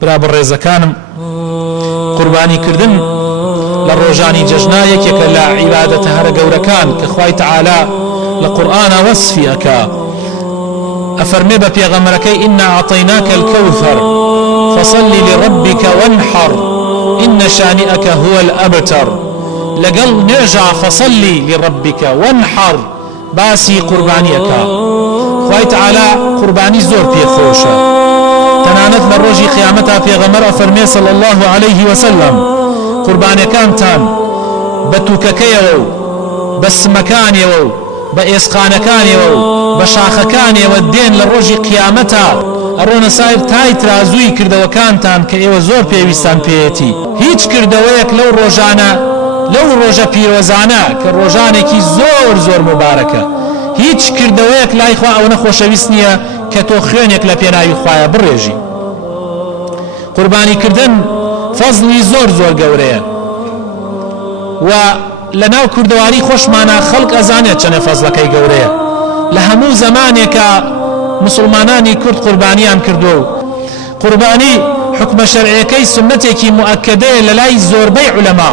برا بەڕێزەکانم قوربانی کردن لە ڕۆژانی جەژنا یەکێکە لە عیبادەتە هەرە گەورەکان کە خوای تەعالا لە قورئانە وەسفی ئەکا ئەفەرمێ بە پێغەمبەرەکەی ئینا ئەعطەیناکە الکەوثەر فصل لربك وانحر إن شانئك هو الأبتر لقل نرجع فصلي لربك وانحر باسي قربانيك خوي تعالى قرباني زور في خوشة تنانت للرجي قيامتها في غمرة فرمي صلى الله عليه وسلم قرباني كانتان بتوككيو بس مكانيو بإسقانكانيو بشاخكانيو والدين للرجي قيامتها ئەڕۆنە سایر تای ترازووی کردەوەکانتان کە ئێوە زۆر پێویستان پێیەتی هیچ کردەوەیەک لەو ڕۆژانە لەو ڕۆژە پیرۆزانە کە ڕۆژانێکی زۆر زۆر مبارەکە هیچ کردەوەیەک لای خوا ئەوە نەخۆشەویست نییە کە تۆ خوێنێک لە پێناوی خوایە بڕێژی قوربانیکردن فەزلی زۆر زۆر گەورەیە و لە ناو کوردەواری خۆشمانە خەڵک ئەزانێت چەنە فەزلەکەی گەورەیە لە هەموو زەمانێکە مسلمانانی کورد قوربانیان کردو قوربانی حکمە شەرعیەکەی سنەتێکی مؤکدەیە لە لای زۆربەی عولەما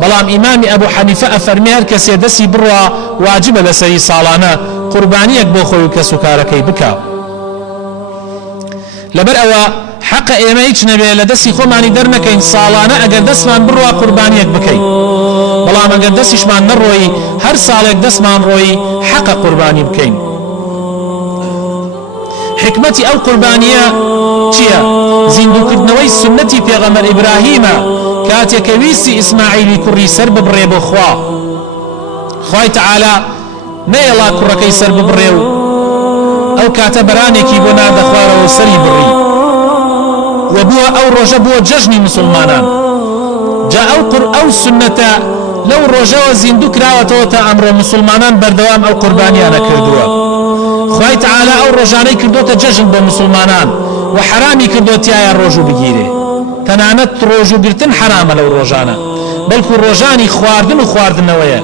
بەڵام ئیمامی ئەبوو حەنیفە ئەفەرمێ هەر کەسێ دەستی بڕوا واجبە لەسەری ساڵانە قوربانیەک بۆ خۆی و کەسوکارەکەی بکە لەبەر ئەوە حەقە ئێمە هیچ نەبێ لە دەستی خۆمانی دەرنەکەین ساڵانە ئەگەر دەستمان بڕوا قوربانیەک بکەین بەڵام ئەگەر دەستیشمان نەڕۆی هەر ساڵێک دەستمان ڕۆی حەقە قوربانی بکەین حكمتي أو قربانية چيا زندو كردنوي سنتي پیغمبر إبراهيم كاتي كويسي إسماعيلي كري سرب بريبو خواي تعالى نيلا كركي سرب بريو أو كاتبراني كي بنا دخواره سري بري وبوا أو رجبوا ججني مسلمانان جاء أو سنة لو رجوا زندو كراوة أمر مسلمانان بردوام أو قربانيانا كردوا خوای تعالی ئەو ڕۆژانەی کردوتە جەژن بۆ مسلمانان و حرامی کردوتیایە ڕۆژ و بگیرێ تەنانەت ڕۆژ و گرتن حرامە لەو ڕۆژانە بەڵکو ڕۆژانی خواردن و خواردنەوەیە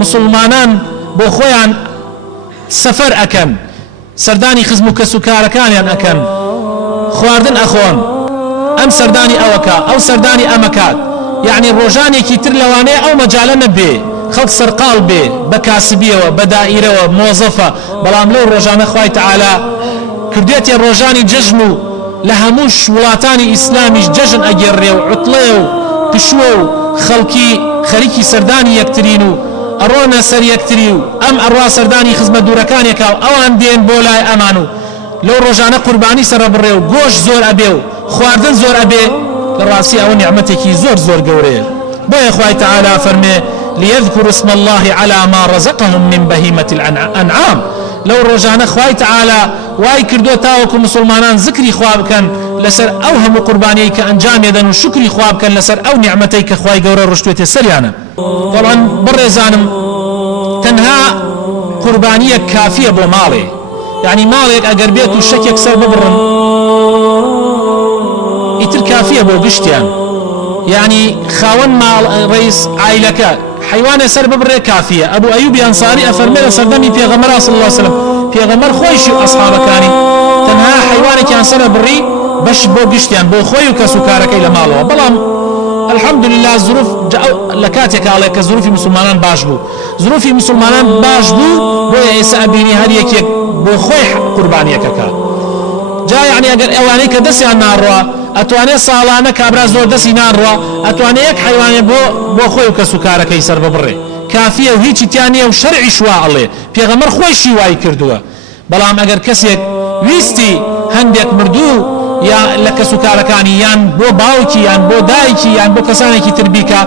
مسلمانان بۆ خۆیان سەفەر ئەکەن سەردانی خزم و کەسوکارەکانیان ئەکەن خواردن ئەخۆن ئەم سەردانی ئەوەکە ئەو سەردانی ئەمەکات یعنی ڕۆژانێکی تر لەوانەیە ئەو مەجالە نەبێ خەڵک سەرقاڵ بێ بە کاسبیەوە بە دائیرەوە مۆزەفە بەڵام لەو ڕۆژانە خوای تەعالا کردێتە ڕۆژانی جەژن و لە هەموو وڵاتانی ئیسلامیش جەژن ئەگێڕێ و عوتڵێ و پشووە و خەڵکی خەریکی سەردانی یەکترین و ئەڕۆنە سەر یەکتری و ئەم ئەڕوا سەردانی خزمەت دوورەکانێکە و ئەوان دێن بۆ لای ئەمان و لەو ڕۆژانە قوربانی سەرە بڕێ و گۆشت زۆر ئەبێ و خواردن زۆر ئەبێ لە ڕاستی ئەوە نیعمەتێکی زۆر زۆر گەورەیە بۆیە خوای تەعالا فەرمێ ليذكر اسم الله على ما رزقهم من بهيمة الأنعام لو رجعنا خواي تعالى واي كردو تاوكو مسلمانان ذكري خواب كان لسر أوهم قربانيك أنجام يدن وشكري خواب كان لسر أو نعمتيك خواي قورا رشتوية السريانة طبعا برزانم تنها قربانية كافية بو مالي يعني مالك أقر بيت وشك يكسر ببرن يتر كافية بو قشتيان يعني خاون مال رئيس عائلك حيوان سر ببره كافية أبو أيوب أنصاري أفرمي سردمي في غمرة صلى الله عليه وسلم في غمر خويش أصحاب كاني تنها حيوانك كان سر بري باش بو قشتيان بو خوي كسكارك إلى ماله بلام الحمد لله الظروف لكاتك عليك ظروف مسلمان باش بو ظروف مسلمان باش بو بو يسا أبيني هريك بو خوي قربانيك كا جا يعني أقر أوانيك دسي عن نار ئەتوانێت ساڵانە کابرا زۆر دەستی ناڕوە ئەتوانێت یەک حیوانێ بۆ خۆی و کەسوکارەکەی سەر ببڕێ کافیە و هیچی تیانە و شەرعی شوا ئەڵێ پێغەمبەر خۆیشی وای کردووە بەڵام ئەگەر کەسێک ویستی هەندێک مردوو یا لە کەسوکارەکانی یان بۆ باوکی یان بۆ دایکی یان بۆ کەسانێکی تر بیکە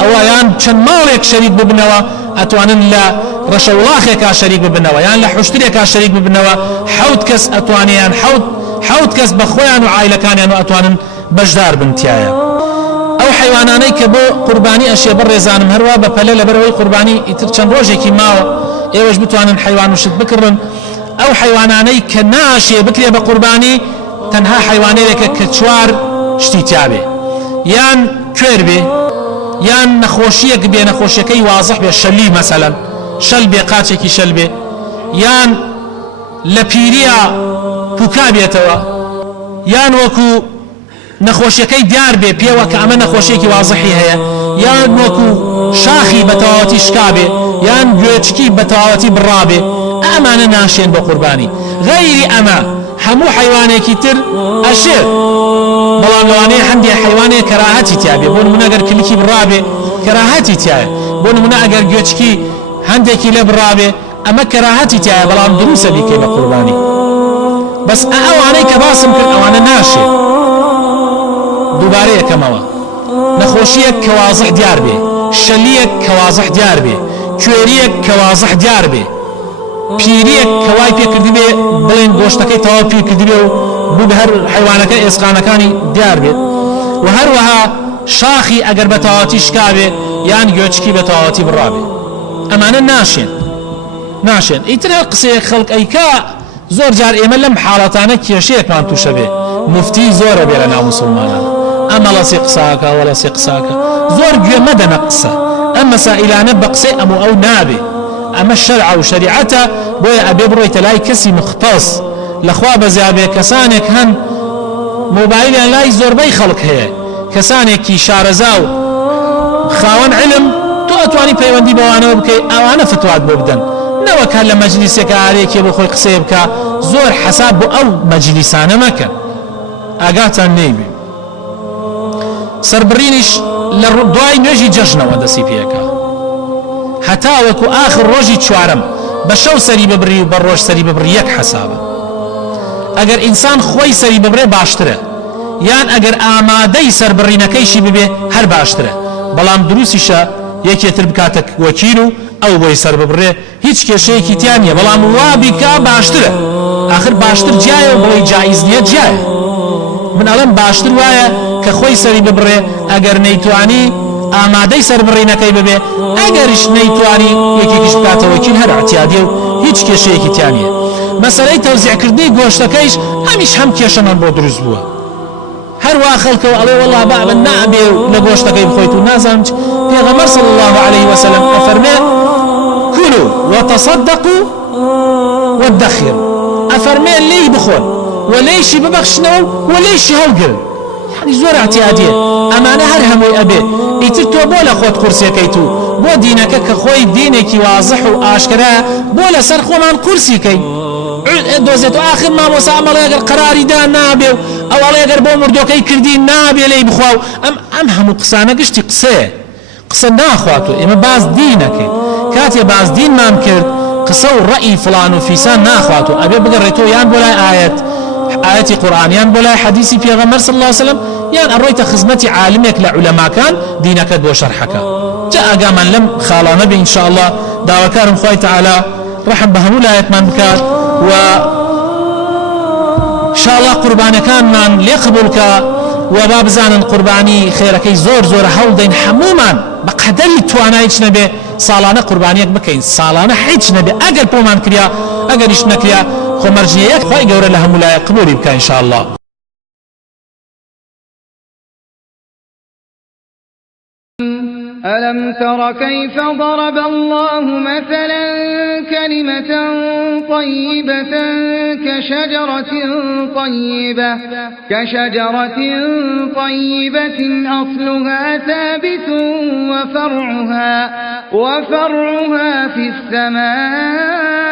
ئەوە یان چەند ماڵێک شەریک ببنەوە ئەتوانن لە ڕەشە وڵاخێکا شەریک ببنەوە یان لە حوشترێکا شەریک ببنەوە حەوت کەس ئەتوانیان حوت کەس بە خۆیان و عایلەکانیان و ئەتوانن بەشدار بنتیایە ئەو حیوانانەی کە بۆ قوربانی ئەشێ بەڕێزانم هەروە بە پەلە لەبەرەوەی قوربانی ئیتر چەند ڕۆژێکی ماوە ئێوەش بتوانن حیوان وشت بکڕن ئەو حیوانانەی کە ناشێ بکرێ بە قوربانی تەنها حیوانەیەکە کە چوار شتی تیابێ یان کوێر بێ یان نەخۆشیەک بێ نەخۆشیەکەی وازح بێ شەلی مەسەلەن شەل بێ قاچێکی شەل بێ یان لە پیریە پوکا بێتەوە یان وەکو نەخۆشیەکەی دیار بێ پێوە کە ئەمە نەخۆشیێکی وازحی هەیە یان وەکو شاخی بە تەواوەتی شکابێ یان گوێچکی بە تەواوەتی بڕابێ ئەمانە ناشێن بە قوربانی. غەیری ئەمە هەموو حیوانێکی تر ئەشێت بەڵام لەوانەیە هەندێک حیوانێک کەراهەتی تیابێ بۆ نمونە ئەگەر کلکی بڕابێ کەراهەتی تایە بۆ نمونە ئەگەر گوێچکی هەندێکی لێ بڕابێ ئەمە کەراهەتی تایە بەڵام دروسە بیکەی بە قوربانی. بەس ئەوانەی کە باسم کرد ئەوانە ناشێت. دووبارە یەکەمەوە نەخۆشیەک کە وازح دیار بێ شەلیەک کە وازح دیار بێ کوێریەک کە وازح دیار بێ پیریەک کە وای پێکردی بێ بڵێن گۆشتەکەی تەواو پیر کردی بێ و بوو بە هەر حیوانەکە ئێسقانەکانی دیار بێت و هەروەها شاخی ئەگەر بە تەواوەتی شکابێ یان گوێچکی بە تەواوەتی بڕابێ ئەمانە ناشێن. ئیتر هەر قسەیەک خەڵک ئەیکا زۆر جار ئێمە لەم حاڵەتانە کێشەیەکمان تووشە بێ مفتی زۆرە بێ لە ناو موسڵمانان ئەمە لەسێ قساکە وە لەسێ قساکە زۆر گوێ مەدەنە قسە ئەم مەسائلانە بە قسەی ئەو نابێ ئەمە شەرع و شەریعەتە بۆیە ئەبێ بڕۆیتە لای کەسی مختص لەخوا بەزیابێ کەسانێک هەن مۆبایلیان لای زۆربەی خەڵک هەیە کەسانێکی شارەزا و خاوەن علم تۆ ئەتوانی پەیوەندی بەوانەوە بکەی ئەوانە فتوات بۆ بدەن نەوەکە لە مەجلیسێکە ئارێکێ بۆ خۆی قسەی بکە زۆر حەساب بۆ ئەو مەجلیسانە مەکەن ئاگاتان نەیبێ. سەربڕینیش لە دوای نوێژی جەژنەوە دەسی پێەکە هەتا وەکو ئاخر ڕۆژی چوارەم بە شەو سەری ببڕی و بە ڕۆژ سەری ببڕی یەک حەسابە. ئەگەر ئینسان خۆی سەری ببڕێ باشترە یان ئەگەر ئامادەی سەربڕینەکەیشی ببێ هەر باشترە بەڵام دروستیشە یەکێتر بکاتە وەکیل و ئەو بۆی سەر ببڕێ هیچ کێشەیەکی تیان نییە بەڵام وابیکە باشترە ئاخر باشتر جایە و بڵێ جایز نییە جایە. من ئەڵێم باشتر وایە کە خۆی سەری ببڕێ ئەگەر نەیتوانی ئامادەی سەربڕینەکەی ببێ ئەگەریش نەیتوانی یەکێکیش بکاتە وەکیل هەر احتیادیە و هیچ کێشەیەکی تیان نییە. مەسەلەی تەوزیعکردنی گۆشتەکەیش ئەمیش هەم کێشەمان بۆ دروست بووە هەروە خەڵکەوە ئەڵێ وەڵڵا بابە نابێ لە گۆشتەکەی بخۆیت و نازانم پێغەمبەر صلی الله عليه وسلم ئەفەرمێ كلوا وتصدقوا وادخروا ئەفەرمێ لێی بخۆن وەلێیشی ببەخشنەوە وەلێیشی هەڵگرن يعني زۆر احتیادیە ئەمانە هەر هەمووی ئەبێ ئیتر تۆ بۆ لە خۆت قورسەکەیت و بۆ دینەکە کە خۆی دینێکی وازح و ئاشکرایە بۆ لەسەر خۆمان قورسیکەی دۆزێت و آخر مامۆسا ئەمەڵێ ئەگەر قەراریدا نابێ و ئەوەڵێ ئەگەر بۆ مردۆکەی کردی نابێ لێی بخوا و ئەم هەموو قسانە گشتی قسە ناخواتۆ ئێمە باز دینەکەین کاتێ باز دینمان کرد قسە و ڕەئی فڵان و فیسان ناخواتۆ ئەبێ بگەڕێتەوە یان بۆ لای ئاەتی قورئانیان بۆ لای حەدیسی پێغەمبەر صلی الله عليه وسلم یان ئەڕۆیتە خزمەتی عالمێک لە عولەماکان دینەکەت بۆ شەرحەکە. جا ئاگامان لەم خاڵانە بێ ئینشاء الله داواکارم خوای تەعالی ڕەحم بە هەموو لایەکمان بکات و ئینشاء الله قوربانەکانمان لێ قبولکە و با بزانن قوربانی خێرەکەی زۆر هەوڵدەین هەمومان بە قەدەری توانای هیچ نەبێ ساڵانە قوربانیەک بکەین ساڵانە هیچ نەبێ ئەگەر پۆمان کریا ئەگەریش نەکریا خۆمەرجەیەک خوای گەورە لە هەموو لایە قبولی بکە ئینشاء الله. ألم تر كيف ضرب الله مثلا كلمة طيبة كشجرة طيبة أصلها ثابت وفرعها في السماء